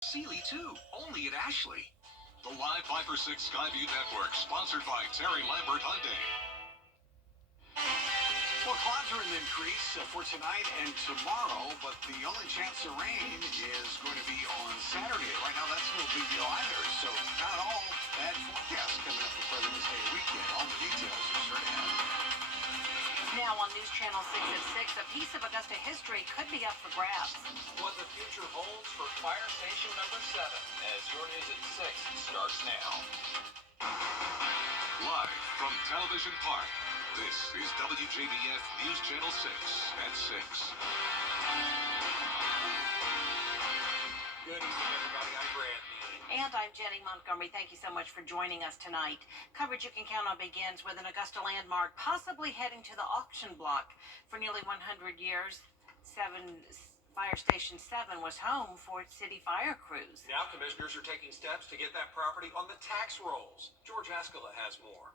Sealy, too, only at Ashley. The live 5 for 6 Skyview Network, sponsored by Terry Lambert Hyundai. Well, clouds are in increase for tonight and tomorrow, but the only chance of rain is going to be on Saturday. Right now, that's no big deal either, so not all bad forecast coming up for President's Day weekend. All the details are straight ahead. Now on News Channel 6 at 6, a piece of Augusta history could be up for grabs. What the future holds for Fire Station number 7, as your news at 6 starts now. Live from Television Park, this is WJBF News Channel 6 at 6. Good evening, everybody. I'm Grant. And I'm Jenny Montgomery. Thank you so much for joining us tonight. Coverage you can count on begins with an Augusta landmark possibly heading to the auction block. For nearly 100 years, Fire Station 7 was home for city fire crews. Now commissioners are taking steps to get that property on the tax rolls. George Escala has more.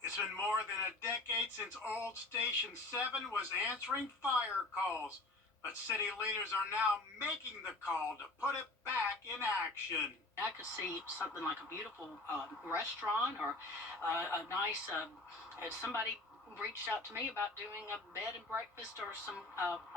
It's been more than a decade since old Station 7 was answering fire calls. But city leaders are now making the call to put it back in action. I could see something like a beautiful restaurant or a nice, somebody reached out to me about doing a bed and breakfast or some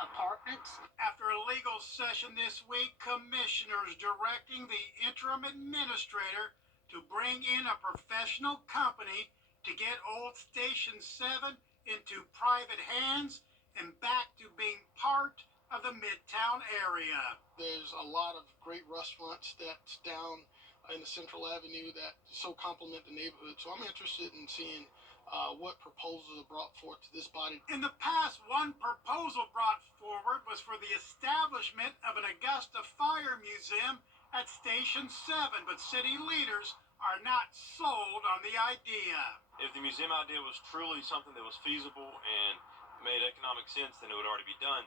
apartments. After a legal session this week, commissioners directing the interim administrator to bring in a professional company to get old Station 7 into private hands and back to being part of the Midtown area. There's a lot of great restaurants that's down in the Central Avenue that so complement the neighborhood. So I'm interested in seeing what proposals are brought forth to this body. In the past, one proposal brought forward was for the establishment of an Augusta Fire Museum at Station 7, but city leaders are not sold on the idea. If the museum idea was truly something that was feasible and made economic sense, then it would already be done.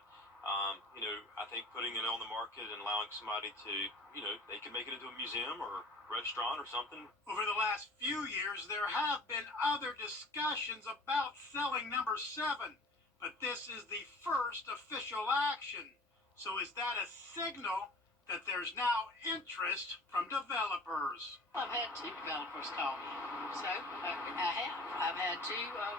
I think putting it on the market and allowing somebody to, they could make it into a museum or restaurant or something. Over the last few years, there have been other discussions about selling number 7, but this is the first official action. So is that a signal that there's now interest from developers? I've had 2 developers call me, so I've had 2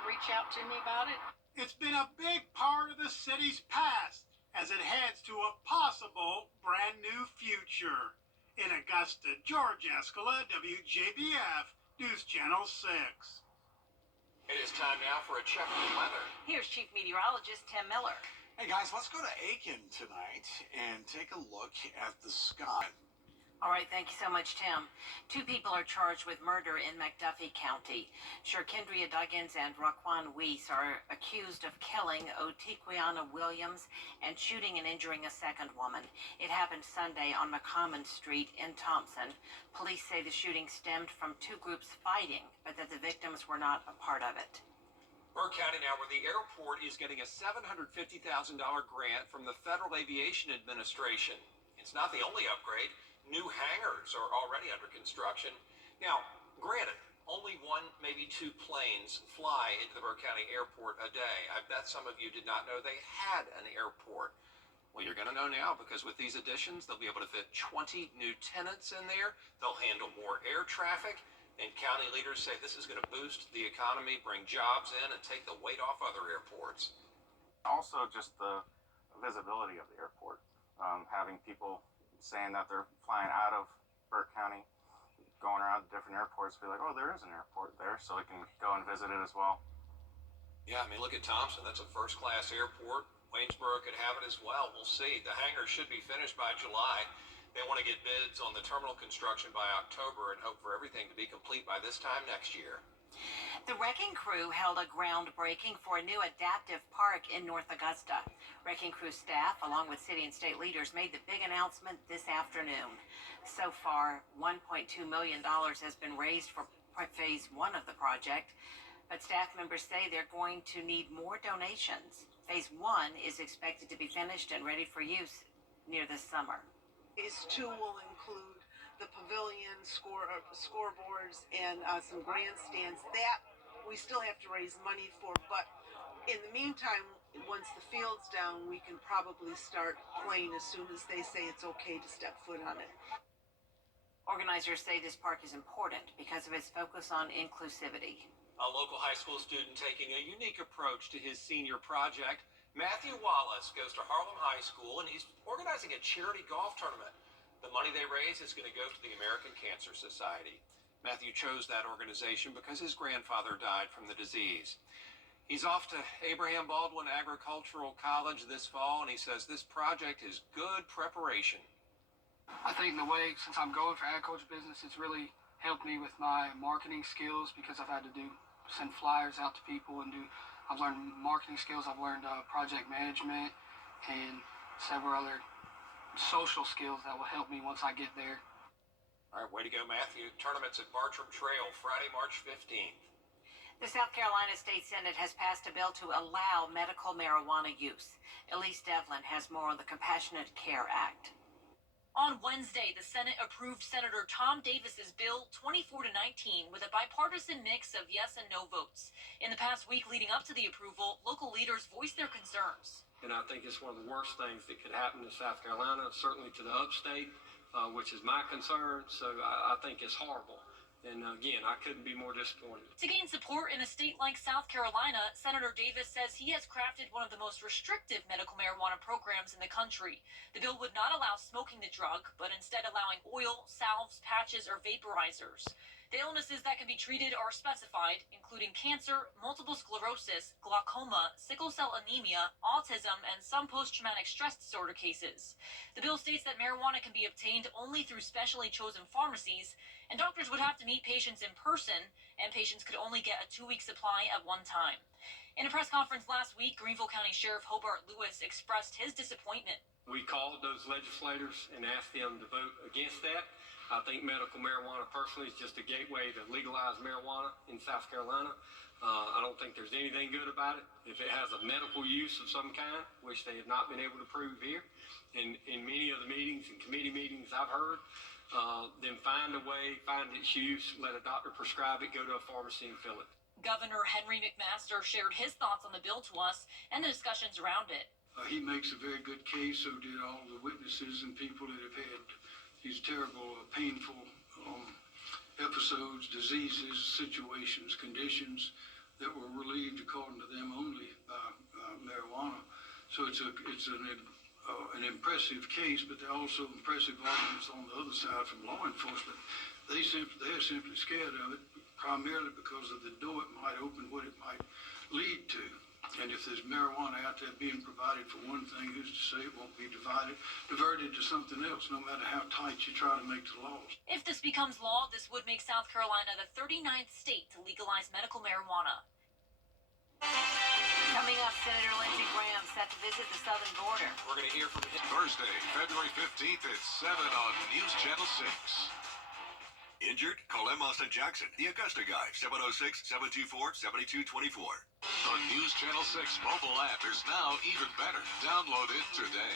reach out to me about it. It's been a big part of the city's past as it heads to a possible brand new future. In Augusta, George Escala, WJBF, News Channel 6. It is time now for a check of the weather. Here's Chief Meteorologist Tim Miller. Hey, guys, let's go to Aiken tonight and take a look at the sky. All right, thank you so much, Tim. 2 people are charged with murder in McDuffie County. Sherkindria Duggins and Raquan Weiss are accused of killing Otiquiana Williams and shooting and injuring a second woman. It happened Sunday on McCommon Street in Thompson. Police say the shooting stemmed from 2 groups fighting, but that the victims were not a part of it. Burke County now, where the airport is getting a $750,000 grant from the Federal Aviation Administration. It's not the only upgrade. New hangars are already under construction. Now, granted, only 1, maybe 2 planes fly into the Burke County Airport a day. I bet some of you did not know they had an airport. Well, you're going to know now, because with these additions, they'll be able to fit 20 new tenants in there. They'll handle more air traffic, and county leaders say this is going to boost the economy, bring jobs in, and take the weight off other airports. Also, just the visibility of the airport, having people saying that they're flying out of Burke County, going around to different airports, be like, oh, there is an airport there, so we can go and visit it as well. Yeah, I mean, look at Thompson. That's a first-class airport. Waynesboro could have it as well. We'll see. The hangar should be finished by July. They want to get bids on the terminal construction by October and hope for everything to be complete by this time next year. The wrecking crew held a groundbreaking for a new adaptive park in North Augusta. Wrecking crew staff, along with city and state leaders, made the big announcement this afternoon. So far, $1.2 million has been raised for phase 1 of the project, but staff members say they're going to need more donations. Phase 1 is expected to be finished and ready for use near this summer. Phase 2 will include the pavilion, scoreboards, and some grandstands that we still have to raise money for. But in the meantime, Once the field's down, we can probably start playing as soon as they say it's okay to step foot on it. Organizers say this park is important because of its focus on inclusivity. A local high school student taking a unique approach to his senior project. Matthew Wallace goes to Harlem High School and he's organizing a charity golf tournament. The money they raise is going to go to the American Cancer Society. Matthew chose that organization because his grandfather died from the disease. He's off to Abraham Baldwin Agricultural College this fall, and he says this project is good preparation. I think the way, since I'm going for agriculture business, it's really helped me with my marketing skills because I've had to send flyers out to people and I've learned marketing skills, I've learned project management and several other social skills that will help me once I get there. All right, way to go, Matthew. Tournaments at Bartram Trail, Friday, March 15th. The South Carolina State Senate has passed a bill to allow medical marijuana use. Elise Devlin has more on the Compassionate Care Act. On Wednesday, the Senate approved Senator Tom Davis's bill 24-19 with a bipartisan mix of yes and no votes. In the past week leading up to the approval, local leaders voiced their concerns. And I think it's one of the worst things that could happen to South Carolina, certainly to the upstate, which is my concern. So I think it's horrible. And again, I couldn't be more disappointed. To gain support in a state like South Carolina, Senator Davis says he has crafted one of the most restrictive medical marijuana programs in the country. The bill would not allow smoking the drug, but instead allowing oil, salves, patches, or vaporizers. The illnesses that can be treated are specified, including cancer, multiple sclerosis, glaucoma, sickle cell anemia, autism, and some post-traumatic stress disorder cases. The bill states that marijuana can be obtained only through specially chosen pharmacies, and doctors would have to meet patients in person, and patients could only get a 2-week supply at one time. In a press conference last week, Greenville County Sheriff Hobart Lewis expressed his disappointment. We called those legislators and asked them to vote against that. I think medical marijuana personally is just a gateway to legalize marijuana in South Carolina. I don't think there's anything good about it. If it has a medical use of some kind, which they have not been able to prove here, in many of the meetings and committee meetings I've heard, then find a way, find its use, let a doctor prescribe it, go to a pharmacy and fill it. Governor Henry McMaster shared his thoughts on the bill to us and the discussions around it. He makes a very good case, so did all the witnesses and people that have had these terrible, painful episodes, diseases, situations, conditions that were relieved, according to them, only by marijuana. So it's an impressive case, but there are also impressive arguments on the other side from law enforcement. They're simply scared of it, primarily because of the door it might open, what it might lead to. And if there's marijuana out there being provided for one thing, who's to say it won't be diverted to something else, no matter how tight you try to make the laws. If this becomes law, this would make South Carolina the 39th state to legalize medical marijuana. Coming up, Senator Lindsey Graham set to visit the southern border. We're going to hear from him Thursday, February 15th at 7 on News Channel 6. Injured? Call M. Austin Jackson, the Augusta guy, 706-724-7224. The News Channel 6 mobile app is now even better. Download it today.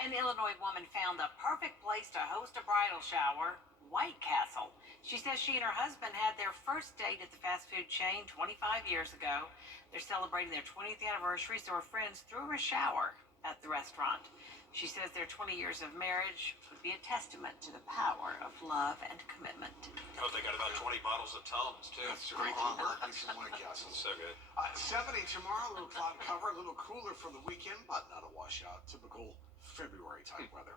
An Illinois woman found the perfect place to host a bridal shower, White Castle. She says she and her husband had their first date at the fast food chain 25 years ago. They're celebrating their 20th anniversary, so her friends threw her a shower at the restaurant. She says their 20 years of marriage would be a testament to the power of love and commitment. Oh, they got about 20 bottles of Tums, too. That's great. Some White Castle. So good. 70 tomorrow, a little cloud cover, a little cooler for the weekend, but not a washout. Typical February type weather.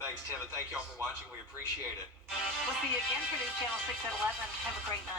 Thanks, Tim, and thank you all for watching. We appreciate it. We'll see you again for News Channel 6 at 11. Have a great night.